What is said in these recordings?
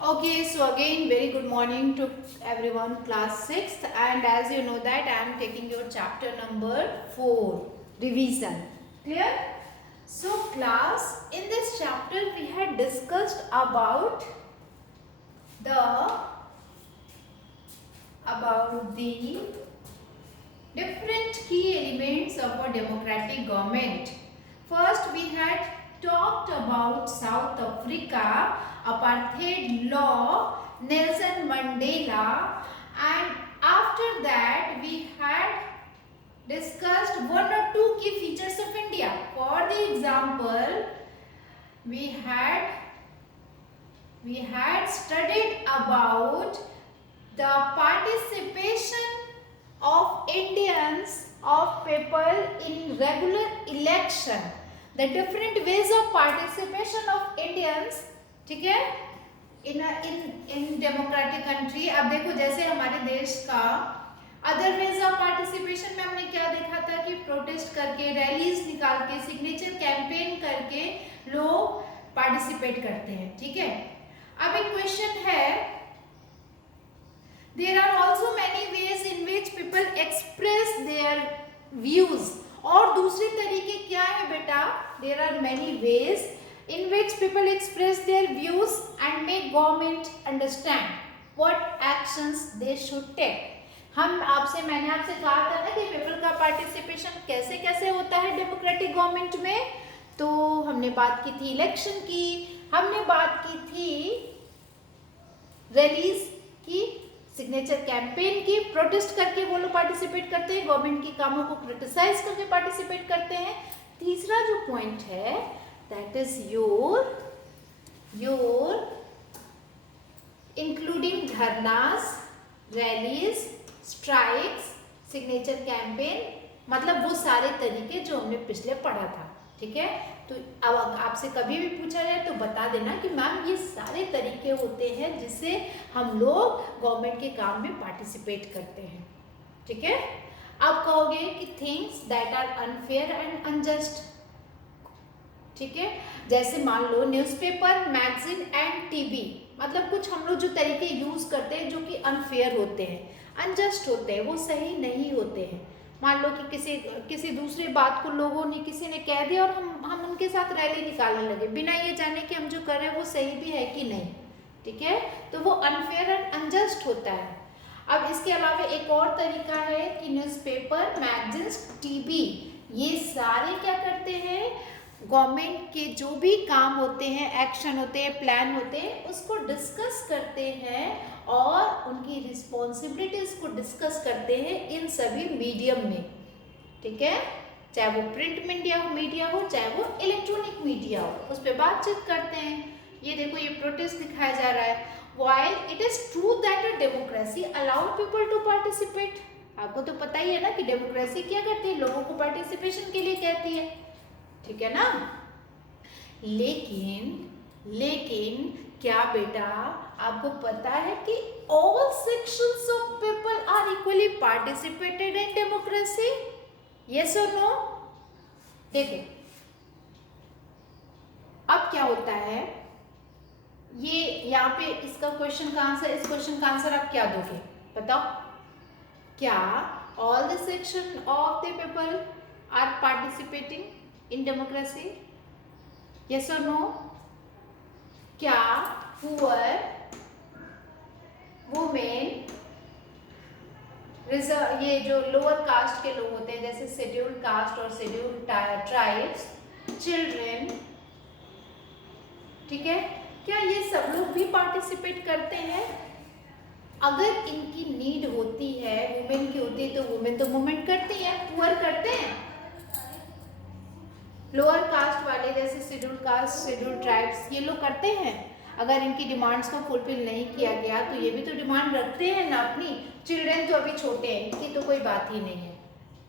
Okay, so again, very good morning to everyone, class 6th, and as you know that I am taking your chapter number 4, revision. Clear? So class, in this chapter we had discussed the about the different key elements of a democratic government. First, we had talked about South Africa, apartheid law, Nelson Mandela, and after that we had discussed one or two key features of India. For the example, we had studied about the participation of Indians of people in regular election, the different ways of participation of Indians, ठीक है, in democratic country. अब देखो जैसे हमारे देश का other ways of participation में हमने क्या देखा था कि प्रोटेस्ट करके, रैलीज निकाल के, सिग्नेचर कैंपेन करके लोग पार्टिसिपेट करते हैं, ठीक है। अब एक क्वेश्चन है, there are also many ways in which people express their views. और दूसरे तरीके क्या है बेटा? There are many ways in which people express their views and make government understand what actions they should take. मैंने आपसे कहा था ना कि पीपल का पार्टिसिपेशन कैसे कैसे होता है डेमोक्रेटिक गवर्नमेंट में। तो हमने बात की थी इलेक्शन की, हमने बात की थी रैलीज की, सिग्नेचर कैंपेन की, प्रोटेस्ट करके वो लोग पार्टिसिपेट करते हैं, गवर्नमेंट के कामों को क्रिटिसाइज करके पार्टिसिपेट करते हैं। तीसरा जो पॉइंट है that is your including dharnas, rallies, strikes, signature campaign, मतलब वो सारे तरीके जो हमने पिछले पढ़ा था, ठीक है। तो अब आपसे कभी भी पूछा जाए तो बता देना कि मैम ये सारे तरीके होते हैं जिससे हम लोग गवर्नमेंट के काम में पार्टिसिपेट करते हैं, ठीक है। अब कहोगे कि things that are unfair and unjust, ठीक है। जैसे मान लो न्यूज़पेपर, मैगजीन एंड टीवी, मतलब कुछ हम लोग जो तरीके यूज करते हैं जो कि अनफेयर होते हैं, अनजस्ट होते हैं, वो सही नहीं होते हैं। मान लो कि किसी दूसरे बात को लोगों ने, किसी ने कह दिया और हम उनके साथ रैली निकालने लगे बिना ये जाने कि हम जो कर रहे हैं वो सही भी है कि नहीं, ठीक है। तो वो अनफेयर एंड अनजस्ट होता है। अब इसके अलावा एक और तरीका है कि न्यूज़पेपर, मैगजीन्स, टीवी, ये सारे क्या करते हैं, गवर्नमेंट के जो भी काम होते हैं, एक्शन होते हैं, प्लान होते हैं, उसको डिस्कस करते हैं और उनकी रिस्पॉन्सिबिलिटीज को डिस्कस करते हैं इन सभी मीडियम में, ठीक है। चाहे वो प्रिंट मीडिया हो, चाहे वो इलेक्ट्रॉनिक मीडिया हो, उस पर बातचीत करते हैं। ये देखो, ये प्रोटेस्ट दिखाया जा रहा है। While it is true that a democracy allow people to participate, आपको तो पता ही है ना कि डेमोक्रेसी क्या करती है, लोगों को पार्टिसिपेशन के लिए कहती है, ठीक है ना। लेकिन क्या बेटा आपको पता है कि all sections of people are equally participated in democracy? Yes or no? देखो अब क्या होता है, ये यहाँ पे इसका क्वेश्चन का आंसर, इस क्वेश्चन का आंसर आप क्या दोगे बताओ? क्या all the section of the people are participating in democracy? Yes or no? क्या poor, women, रिजर्व, ये जो लोअर कास्ट के लोग होते हैं जैसे शेड्यूल्ड कास्ट और शेड्यूल्ड ट्राइब्स, चिल्ड्रन, ठीक है, क्या ये सब लोग भी पार्टिसिपेट करते हैं? अगर इनकी नीड होती है, वुमेन की होती है, तो वुमेन तो मूवमेंट करती है, पुअर करते हैं। लोअर कास्ट वाले जैसे शेड्यूल्ड कास्ट, शेड्यूल्ड ट्राइब्स, ये लोग करते हैं। अगर इनकी डिमांड्स को फुलफिल नहीं किया गया तो ये भी तो डिमांड रखते हैं ना अपनी। चिल्ड्रन जो अभी छोटे हैं, इनकी तो कोई बात ही नहीं है,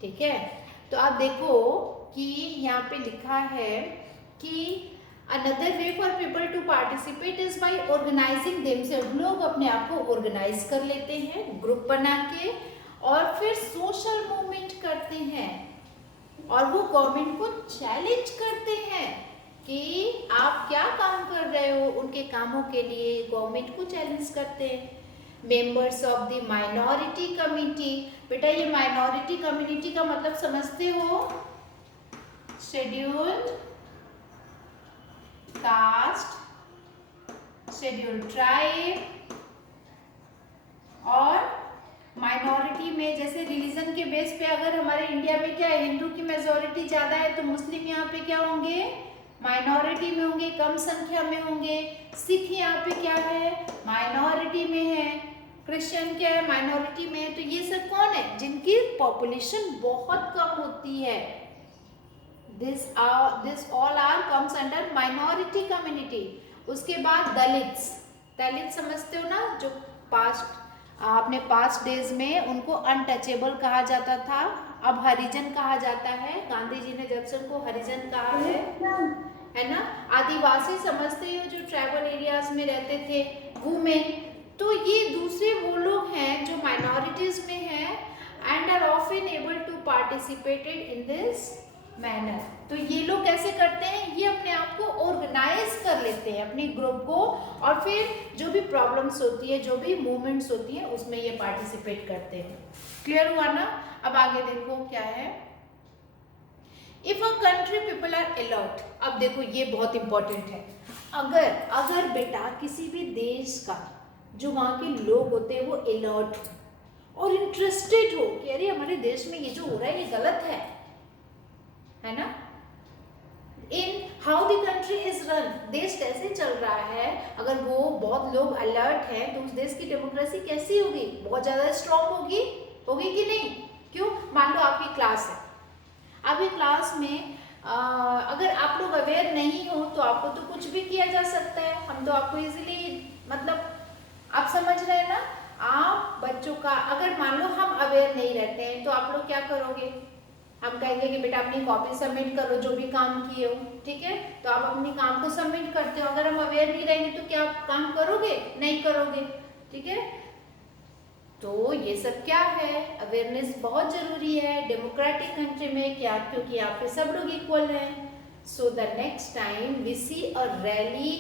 ठीक है। तो आप देखो कि यहाँ पे लिखा है कि another way for people to participate is by organising themselves, लोग अपने आप को ऑर्गेनाइज कर लेते हैं ग्रुप बना के और फिर सोशल मूवमेंट करते हैं और वो गवर्नमेंट को चैलेंज करते हैं कि आप क्या काम कर रहे हो, उनके कामों के लिए गवर्नमेंट को चैलेंज करते हैं। Members of the minority committee, बेटा ये माइनॉरिटी कम्युनिटी का मतलब समझते हो, शेड्यूल्ड कास्ट, शेड्यूल्ड ट्राइब, और माइनॉरिटी में जैसे रिलीजन के बेस पे अगर हमारे इंडिया में क्या है, हिंदू की मेजोरिटी ज्यादा है तो मुस्लिम यहाँ पे क्या होंगे, माइनॉरिटी में होंगे, कम संख्या में होंगे। सिख यहाँ पे क्या है, माइनॉरिटी में है। क्रिश्चियन क्या है, माइनॉरिटी में है। तो ये सब कौन है, जिनकी पॉपुलेशन बहुत कम होती है। This all are comes under minority community. उसके बाद दलित्स, दलित समझते हो ना, जो पास्ट आपने पास्ट डेज में उनको अनटचेबल कहा जाता था, अब हरिजन कहा जाता है। गांधी जी ने जब से उनको हरिजन कहा है ना। आदिवासी समझते हो, जो ट्राइबल एरियाज में रहते थे, वुमेन। तो ये दूसरे वो लोग हैं जो माइनॉरिटीज में हैं and are often able to participated in this manner. तो ये लोग कैसे करते हैं, ये अपने आप को ऑर्गेनाइज कर लेते हैं, अपने ग्रुप को, और फिर जो भी प्रॉब्लम्स होती है, जो भी मूवमेंट्स होती है, उसमें ये पार्टिसिपेट करते हैं। क्लियर हुआ ना। अब आगे देखो क्या है, if a country people are alert. अब देखो ये बहुत इंपॉर्टेंट है। अगर बेटा किसी भी देश का जो वहाँ के लोग होते हैं वो अलर्ट हो और इंटरेस्टेड हो कि अरे हमारे देश में ये जो हो रहा है ये गलत है ना, in how the country is run, देश कैसे चल रहा है, अगर वो बहुत लोग अलर्ट हैं तो उस देश की डेमोक्रेसी कैसी होगी, बहुत ज़्यादा स्ट्रॉन्ग होगी कि नहीं। क्यों, मान लो आपकी क्लास है, आपकी क्लास में अगर आप लोग अवेयर नहीं हो तो आपको तो कुछ भी किया जा सकता है। हम तो आपको इजीली, मतलब आप समझ रहे हैं ना, आप बच्चों का अगर मान लो हम अवेयर नहीं रहते हैं तो आप लोग क्या करोगे, हम कहेंगे कि बेटा अपनी कॉपी सबमिट करो जो भी काम किए हो, ठीक है, तो आप अपनी काम को सबमिट करते हो। अगर हम अवेयर नहीं रहेंगे तो क्या आप काम करोगे, नहीं करोगे, ठीक है। तो ये सब क्या है, अवेयरनेस बहुत जरूरी है डेमोक्रेटिक कंट्री में, क्या, क्योंकि यहाँ पे सब लोग इक्वल हैं। So the next time we see a rally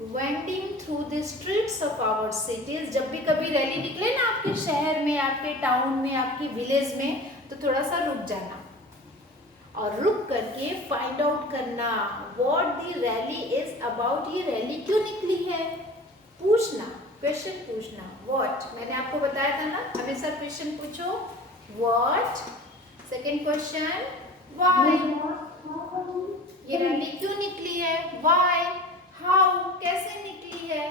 wending through the streets of our cities, जब भी कभी रैली निकले ना आपके शहर में, आपके टाउन में, आपकी विलेज में, तो थोड़ा सा रुक जाना और रुक करके फाइंड आउट करना what the rally is about, ये रैली क्यों निकली है, पूछना, क्वेश्चन पूछना। व्हाट, मैंने आपको बताया था ना, हमेशा क्वेश्चन पूछो, व्हाट। सेकंड क्वेश्चन, व्हाई, ये रैली क्यों निकली है, व्हाई। हाउ, कैसे निकली है,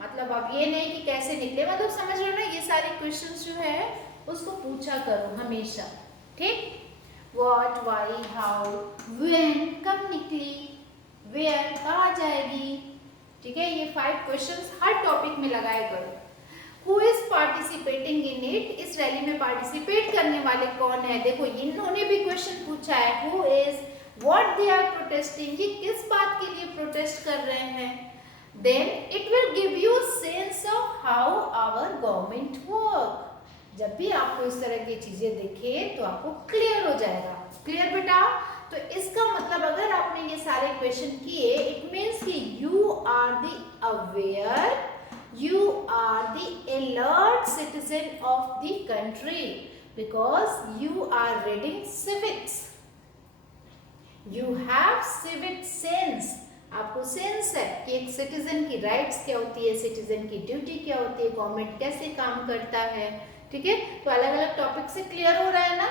मतलब अब ये नहीं कि कैसे निकले, मतलब समझ रहे हो ना, ये सारे क्वेश्चंस जो है उसको पूछा करो हमेशा, ठीक। व्हाट, व्हाई, हाउ, व्हेन, कब निकली, वेयर, कहाँ जाएगी, ठीक है। ये 5 क्वेश्चंस हर टॉपिक में लगाया करो। Who is participating in it, इस रैली में पार्टिसिपेट करने वाले कौन है, देखो इन्होंने भी क्वेश्चन पूछा है, who is, what they are protesting, ये किस बात के लिए प्रोटेस्ट कर रहे हैं। Then it will give you sense of how our government work. जब भी आपको इस तरह की चीजें दिखे तो आपको क्लियर हो जाएगा। क्लियर बेटा, तो इसका मतलब अगर आपने ये सारे क्वेश्चन किए, इट मीन्स कि you are the aware, you are the alert citizen of the country, because you are reading civics, you have civic sense. आपको सेंस है कि एक सिटीजन की राइट्स क्या होती है, सिटीजन की ड्यूटी क्या होती है, गवर्नमेंट कैसे काम करता है, ठीक है। तो अलग अलग टॉपिक से क्लियर हो रहा है ना।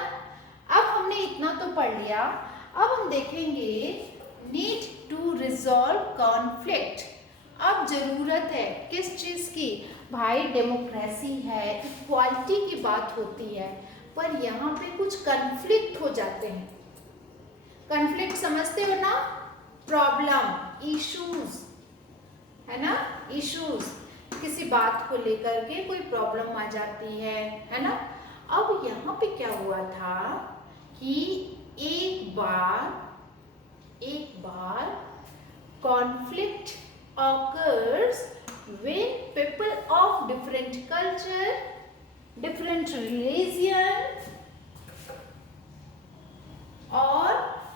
अब हमने इतना तो पढ़ लिया, अब हम देखेंगे नीड टू रिजॉल्व कॉन्फ्लिक्ट। अब जरूरत है किस चीज की, भाई डेमोक्रेसी है, इक्वालिटी की बात होती है, पर यहाँ पे कुछ कॉन्फ्लिक्ट हो जाते हैं। कॉन्फ्लिक्ट समझते हो ना, प्रॉब्लम, इश्यूज, है ना, इश्यूज, किसी बात को लेकर के कोई प्रॉब्लम आ जाती है ना। अब यहाँ पे क्या हुआ था कि एक बार conflict occurs when people of different culture, different religion और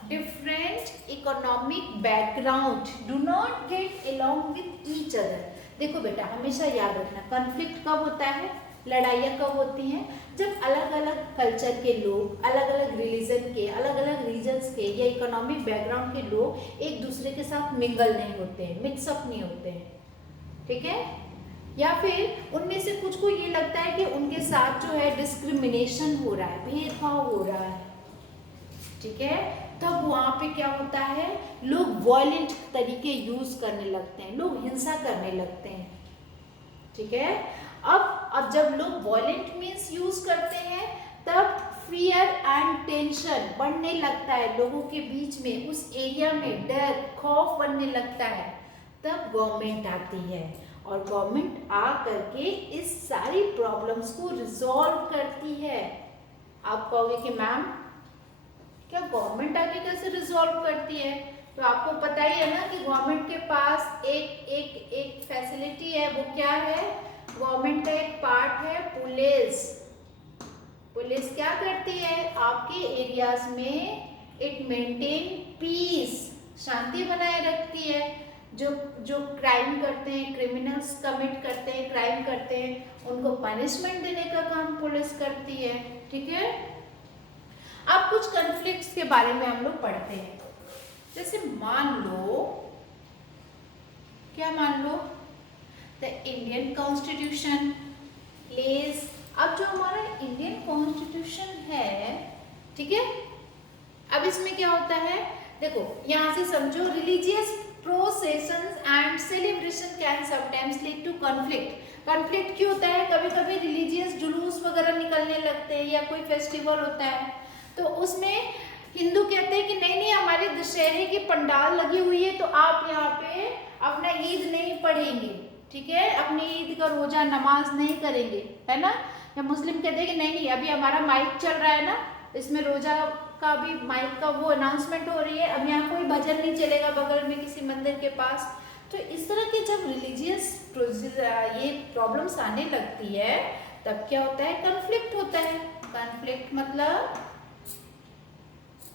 different economic background do not get along with each other. देखो बेटा, हमेशा याद रखना, कॉन्फ्लिक्ट कब होता है, लड़ाइयाँ कब होती हैं, जब अलग अलग कल्चर के लोग, अलग अलग रिलीजन के, अलग अलग रीजन्स के या इकोनॉमिक बैकग्राउंड के लोग एक दूसरे के साथ मिंगल नहीं होते हैं, मिक्सअप नहीं होते हैं, ठीक है। या फिर उनमें से कुछ को ये लगता है कि उनके साथ जो है डिस्क्रिमिनेशन हो रहा है, भेदभाव हो रहा है, ठीक है। तब वहाँ पे क्या होता है, लोग वॉयलेंट तरीके यूज करने लगते हैं, लोग हिंसा करने लगते हैं, ठीक है। अब जब लोग वॉयलेंट मीन्स यूज करते हैं, तब फियर एंड टेंशन बढ़ने लगता है लोगों के बीच में, उस एरिया में डर खौफ बढ़ने लगता है। तब गवर्नमेंट आती है और गवर्नमेंट आ करके इस सारी प्रॉब्लम्स को रिजॉल्व करती है। आप कहोगे कि मैम क्या गवर्नमेंट आके कैसे रिजॉल्व करती है, तो आपको पता ही है ना कि गवर्नमेंट के पास एक फैसिलिटी है, वो क्या है, गवर्नमेंट का एक पार्ट है पुलिस। पुलिस क्या करती है, आपके एरियाज में इट मेंटेन पीस, शांति बनाए रखती है। जो क्राइम करते हैं, क्रिमिनल्स कमिट करते हैं, क्राइम करते हैं, उनको पनिशमेंट देने का काम पुलिस करती है, ठीक है। अब कुछ कॉन्फ्लिक्ट्स के बारे में हम लोग पढ़ते हैं। जैसे मान लो, क्या मान लो, द इंडियन कॉन्स्टिट्यूशन लेज। अब जो हमारा इंडियन कॉन्स्टिट्यूशन है, ठीक है, अब इसमें क्या होता है, देखो यहाँ से समझो, religious processions and celebration can sometimes lead to conflict. Conflict क्यों होता है, कभी कभी रिलीजियस जुलूस वगैरह निकलने लगते हैं या कोई फेस्टिवल होता है, तो उसमें हिंदू कहते हैं कि नहीं हमारे दशहरे की पंडाल लगी हुई है, तो आप यहाँ पे अपना ईद नहीं पढ़ेंगे, ठीक है, अपनी ईद का रोजा नमाज नहीं करेंगे, है ना। या मुस्लिम कहते हैं कि नहीं अभी हमारा माइक चल रहा है ना, इसमें रोजा का भी माइक का वो अनाउंसमेंट हो रही है, अब यहाँ कोई भजन नहीं चलेगा बगल में किसी मंदिर के पास। तो इस तरह के जब रिलीजियस ये प्रॉब्लम्स आने लगती है, तब क्या होता है, कॉन्फ्लिक्ट होता है।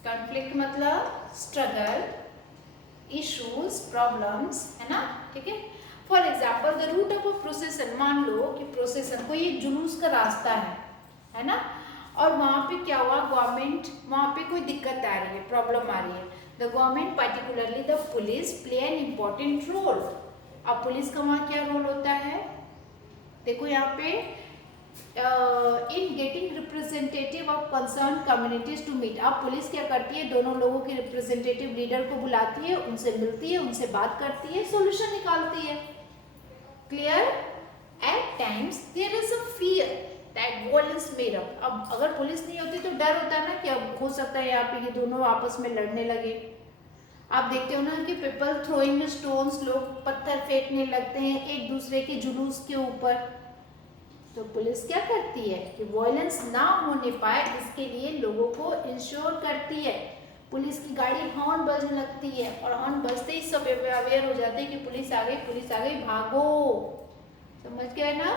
कॉन्फ्लिक्ट मतलब स्ट्रगल, इश्यूज, प्रॉब्लम्स, है ना, ठीक है। For example the route of a procession, मान लो कि प्रोसेसन कोई एक जुलूस का रास्ता है ना, और वहाँ पे क्या हुआ, गवर्नमेंट, वहाँ पे कोई दिक्कत आ रही है, प्रॉब्लम आ रही है, the government particularly the police play an important role. अब पुलिस का वहाँ क्या रोल होता है, देखो यहाँ पे in getting representative of concern communities to meet. अब पुलिस क्या करती है, दोनों लोगों के रिप्रेजेंटेटिव लीडर को बुलाती है, उनसे मिलती है, उनसे बात करती है, सॉल्यूशन निकालती है, clear. At times there is a fear that violence made up. अब अगर पुलिस नहीं होती तो डर होता है ना कि अब हो सकता है यहाँ पे ये दोनों आपस में लड़ने लगे। आप देखते हो ना कि पीपल थ्रोइंग स्टोन्स, लोग पत्थर फेंकने लगते हैं एक दूसरे के जुलूस के ऊपर। तो पुलिस क्या करती है कि वॉयलेंस ना होने पाए, इसके लिए लोगों को इंश्योर करती है। पुलिस की गाड़ी हॉर्न बजने लगती है और हॉर्न बजते ही सब अवेयर हो जाते हैं कि पुलिस आ गई, भागो। समझ गए ना,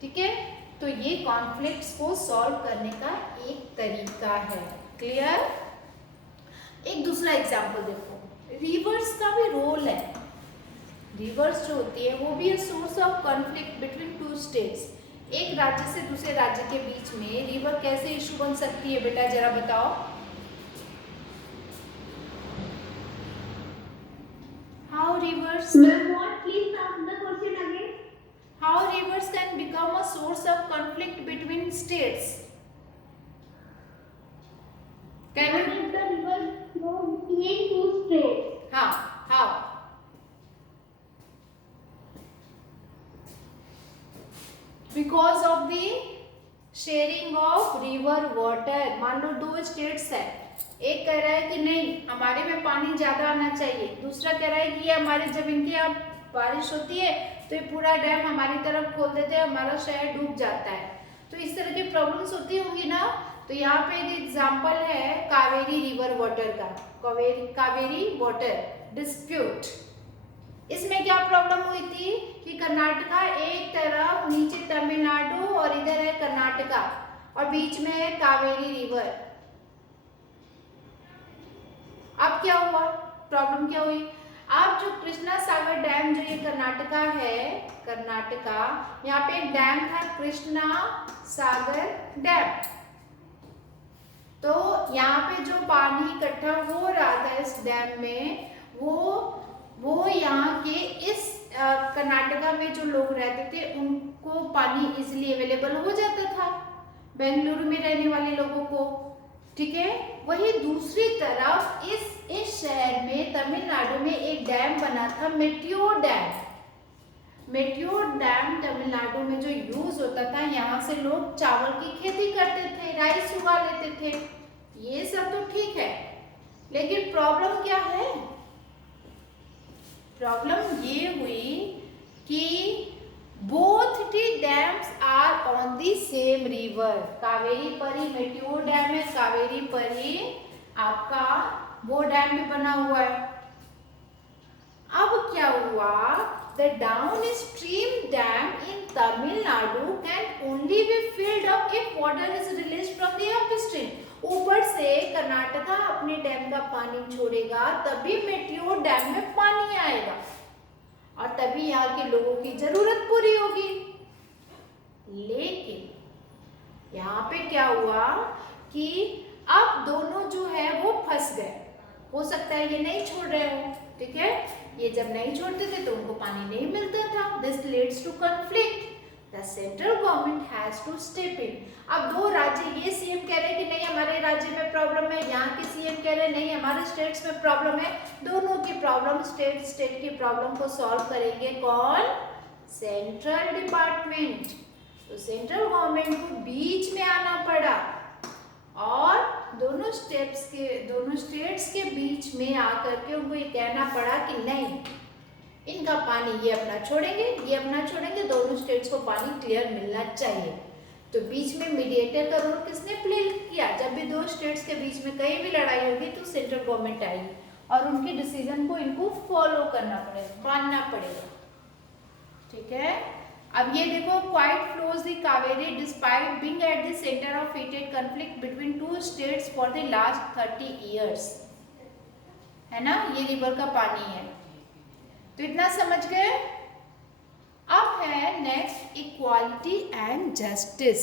ठीक है। तो ये कॉन्फ्लिक्ट्स को सॉल्व करने का एक तरीका है, क्लियर। एक दूसरा एग्जाम्पल देखो, रिवर्स का भी रोल है। रिवर्स जो होती है वो भी source of conflict between two states. एक राज्य से दूसरे राज्य के बीच में रिवर कैसे इशू बन सकती है, बेटा जरा बताओ। How reverse, how rivers can become a source of conflict between states? Can you? The river flows between two states. How? Because of the sharing of river water. मान लो दो स्टेट्स है, एक कह रहा है कि नहीं हमारे में पानी ज्यादा आना चाहिए, दूसरा कह रहा है कि ये हमारे जब इनके यहाँ बारिश होती है तो ये पूरा डैम हमारी तरफ खोल देते हैं, हमारा शहर डूब जाता है। तो इस तरह की प्रॉब्लम्स होती होंगी ना। तो यहाँ पे एक एग्जांपल है कावेरी रिवर वाटर का, कावेरी वाटर डिस्प्यूट। इसमें क्या प्रॉब्लम हुई थी कि कर्नाटका एक तरफ, नीचे तमिलनाडु और इधर है कर्नाटका, और बीच में है कावेरी रिवर। अब क्या हुआ, प्रॉब्लम क्या हुई, अब जो कृष्णा सागर डैम, जो ये कर्नाटका है, कर्नाटका, यहाँ पे एक डैम था कृष्णा सागर डैम। तो यहाँ पे जो पानी इकट्ठा हो रहा था इस डैम में, वो यहाँ के इस कर्नाटका में जो लोग रहते थे उनको पानी इजीली अवेलेबल हो जाता था, बेंगलुरु में रहने वाले लोगों को, ठीक है। वही दूसरी तरफ इस शहर में, तमिलनाडु में एक डैम बना था, meteor dam. Meteor dam Tamil Nadu में जो यूज होता था, यहाँ से लोग चावल की खेती करते थे, राइस उगा लेते थे, ये सब तो ठीक है, लेकिन प्रॉब्लम क्या है, प्रॉब्लम ये हुई कि both the dams are on the same river. Kaveri परी मेट्योर डैम है, कावेरी परी आपका वो डैम भी बना हुआ है। अब क्या हुआ, the downstream dam in Tamil Nadu can only be filled up if water is released from the upstream। ऊपर से कर्नाटका अपने डैम का पानी छोड़ेगा तभी मेट्योर डैम में पानी आएगा और तभी यहाँ के लोगों की जरूरत पूरी होगी। लेकिन यहाँ पे क्या हुआ कि अब दोनों जो है वो फंस गए। हो सकता है ये नहीं छोड़ रहे हो, ठीक है, ये जब नहीं छोड़ते थे तो उनको पानी नहीं मिलता था। This leads to conflict, the central government has to step in. अब दो राज्य, ये सीएम कह रहे हैं कि नहीं हमारे राज्य में प्रॉब्लम है, यहाँ के सीएम कह रहे हैं नहीं हमारे स्टेट्स में प्रॉब्लम है। दोनों की प्रॉब्लम, स्टेट की प्रॉब्लम को सॉल्व करेंगे कौन, सेंट्रल डिपार्टमेंट। तो सेंट्रल गवर्नमेंट को बीच में आना पड़ा और दोनों स्टेट्स के बीच में आकर के उनको ये कहना पड़ा कि नहीं इनका पानी ये अपना छोड़ेंगे, ये अपना छोड़ेंगे, दोनों स्टेट्स को पानी क्लियर मिलना चाहिए। तो बीच में मीडिएटर का रोल किसने प्ले किया, जब भी दो स्टेट्स के बीच में कहीं भी लड़ाई होगी तो सेंट्रल गवर्नमेंट आएगी और उनके डिसीजन को इनको फॉलो करना पड़ेगा, मानना पड़ेगा, ठीक है। अब ये देखो, quite flows the Kaveri despite being at the centre of heated conflict between two states for the last 30 years, है ना, ये रिवर का पानी है। तो इतना समझ गए। अब है नेक्स्ट इक्वालिटी एंड जस्टिस।